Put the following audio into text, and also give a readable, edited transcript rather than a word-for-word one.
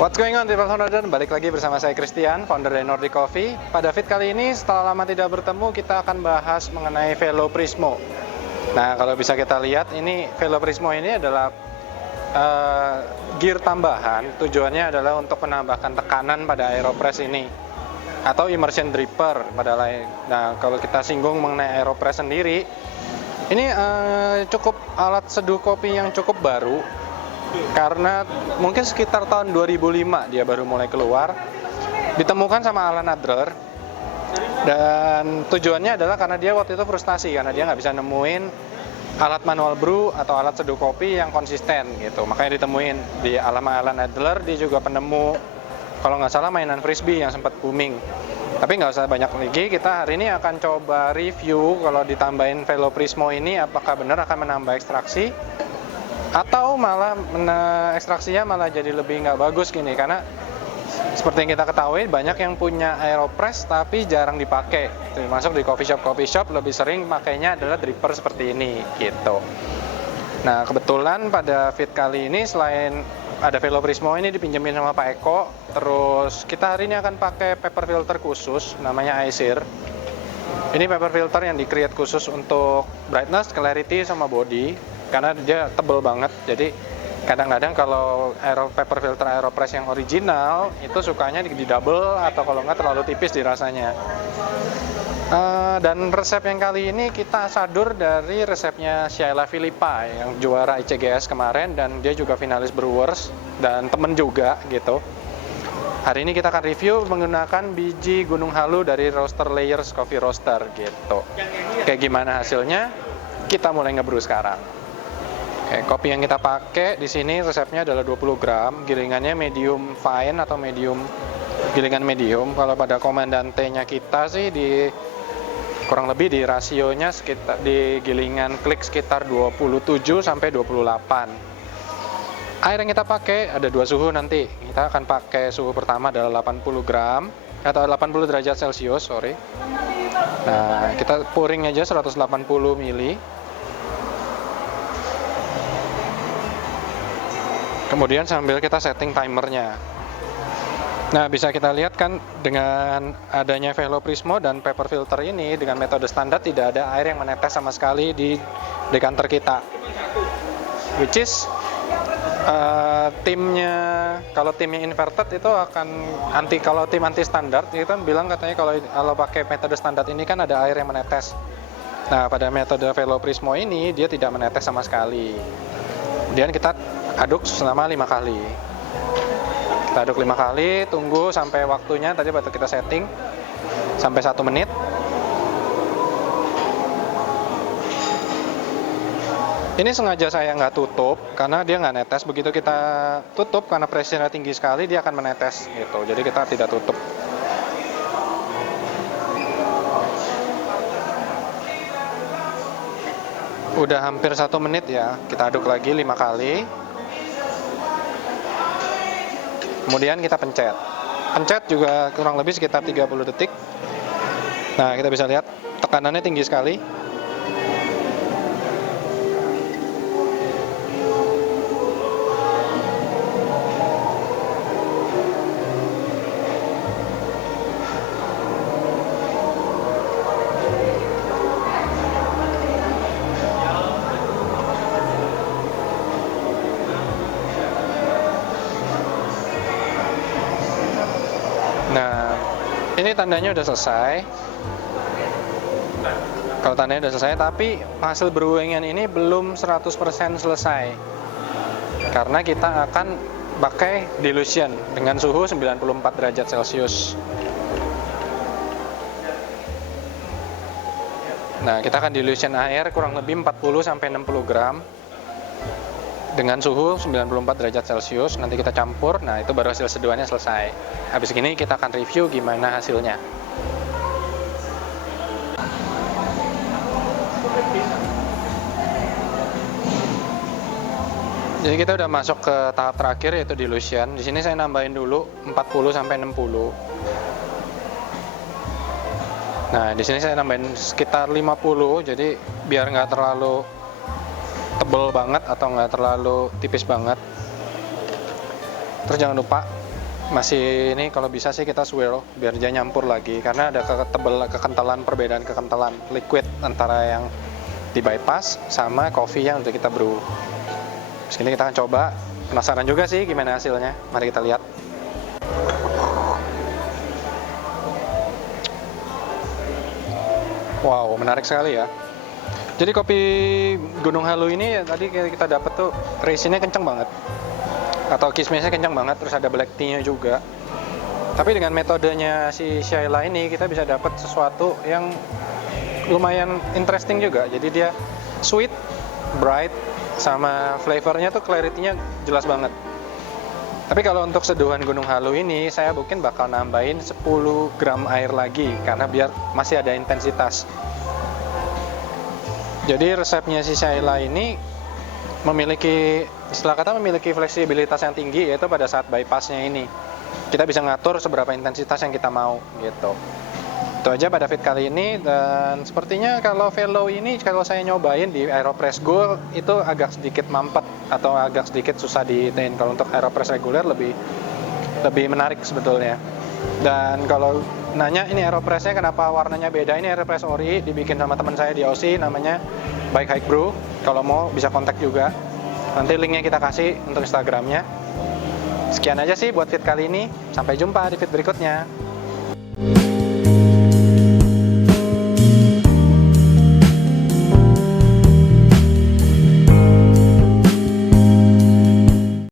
What's going on, People Founder? Balik lagi bersama saya Christian, founder dari Nordic Coffee. Pada feed kali ini, setelah lama tidak bertemu, kita akan bahas mengenai Velo Prismo. Nah, kalau bisa kita lihat, ini Velo Prismo ini adalah gear tambahan. Tujuannya adalah untuk menambahkan tekanan pada Aeropress ini, atau immersion dripper pada lain. Nah, kalau kita singgung mengenai Aeropress sendiri, ini cukup alat seduh kopi yang cukup baru. Karena mungkin sekitar tahun 2005 dia baru mulai keluar, ditemukan sama Alan Adler, dan tujuannya adalah karena dia waktu itu frustasi karena dia nggak bisa nemuin alat manual brew atau alat seduh kopi yang konsisten gitu. Makanya ditemuin di Alan Adler. Dia juga penemu, kalau nggak salah, mainan frisbee yang sempat booming. Tapi nggak usah banyak lagi, kita hari ini akan coba review kalau ditambahin Velo Prismo ini apakah benar akan menambah ekstraksi atau malah ekstraksinya malah jadi lebih nggak bagus gini. Karena seperti yang kita ketahui, banyak yang punya Aeropress tapi jarang dipakai, termasuk di coffee shop lebih sering makainya adalah dripper seperti ini gitu. Nah, kebetulan pada feed kali ini selain ada Velo Prismo ini dipinjemin sama Pak Eko, terus kita hari ini akan pakai paper filter khusus namanya Aesir. Ini paper filter yang di-create khusus untuk brightness, clarity, sama body, karena dia tebel banget. Jadi kadang-kadang kalau paper filter Aeropress yang original itu sukanya di double, atau kalau nggak terlalu tipis dirasanya. Dan resep yang kali ini kita sadur dari resepnya Sheila Philippa yang juara ICGS kemarin, dan dia juga finalis Brewers dan temen juga gitu. Hari ini kita akan review menggunakan biji Gunung Halu dari Roaster Layers Coffee Roaster gitu. Kayak gimana hasilnya? Kita mulai ngebrew sekarang. Oke, kopi yang kita pakai di sini resepnya adalah 20 gram, gilingannya medium fine atau gilingan medium. Kalau pada komandante-nya kita sih di kurang lebih di rasionya sekitar di gilingan klik sekitar 27 sampai 28. Air yang kita pakai ada dua suhu nanti. Kita akan pakai suhu pertama adalah 80 gram atau 80 derajat Celcius, sorry. Nah, kita pouring aja 180 ml. Kemudian sambil kita setting timernya. Nah, bisa kita lihat kan dengan adanya Velo Prismo dan paper filter ini, dengan metode standar tidak ada air yang menetes sama sekali di dekanter kita. Which is kalau timnya inverted itu akan kalau tim anti standar itu kan bilang katanya kalau pakai metode standar ini kan ada air yang menetes. Nah, pada metode Velo Prismo ini dia tidak menetes sama sekali. Kemudian kita aduk selama 5 kali. Kita aduk 5 kali, tunggu sampai waktunya tadi baru kita setting sampai 1 menit. Ini sengaja saya nggak tutup karena dia nggak netes. Begitu kita tutup, karena pressure-nya tinggi sekali, dia akan menetes gitu. Jadi kita tidak tutup. Udah hampir 1 menit ya, kita aduk lagi 5 kali. Kemudian kita pencet. Pencet juga kurang lebih sekitar 30 detik. Nah, kita bisa lihat tekanannya tinggi sekali. Nah, ini tandanya udah selesai. Kalau tandanya udah selesai, tapi hasil brewingan ini belum 100% selesai. Karena kita akan pakai dilution dengan suhu 94 derajat Celcius. Nah, kita akan dilution air kurang lebih 40 sampai 60 gram dengan suhu 94 derajat Celcius. Nanti kita campur. Nah, itu baru hasil seduhannya selesai. Habis gini kita akan review gimana hasilnya. Jadi kita udah masuk ke tahap terakhir, yaitu dilution. Di sini saya nambahin dulu 40 sampai 60. Nah, di sini saya nambahin sekitar 50, jadi biar nggak terlalu tebel banget atau nggak terlalu tipis banget. Terus jangan lupa masih ini kalau bisa sih kita swirl biar dia nyampur lagi, karena ada kekentalan, perbedaan kekentalan liquid antara yang di bypass sama coffee yang udah kita brew. Terus ini kita akan coba, penasaran juga sih gimana hasilnya, mari kita lihat. Wow, menarik sekali ya. Jadi kopi Gunung Halu ini tadi kita dapat tuh resinnya kenceng banget, atau kismisnya kenceng banget, terus ada black tea-nya juga. Tapi dengan metodenya si Shaila ini kita bisa dapat sesuatu yang lumayan interesting juga. Jadi dia sweet, bright, sama flavornya tuh clarity-nya jelas banget. Tapi kalau untuk seduhan Gunung Halu ini saya mungkin bakal nambahin 10 gram air lagi karena biar masih ada intensitas. Jadi resepnya si Shaila ini memiliki, istilah kata memiliki fleksibilitas yang tinggi, yaitu pada saat bypassnya ini kita bisa ngatur seberapa intensitas yang kita mau gitu. Itu aja pada fit kali ini, dan sepertinya kalau Velo ini kalau saya nyobain di Aeropress Go itu agak sedikit mampet atau agak sedikit susah diitain. Kalau untuk Aeropress reguler lebih menarik sebetulnya. Dan kalau nanya ini Aeropressnya kenapa warnanya beda, ini Aeropress Ori dibikin sama teman saya di Aussie, namanya Bike Hike Brew. Kalau mau bisa kontak juga, nanti linknya kita kasih untuk Instagramnya. Sekian aja sih buat fit kali ini, sampai jumpa di fit berikutnya.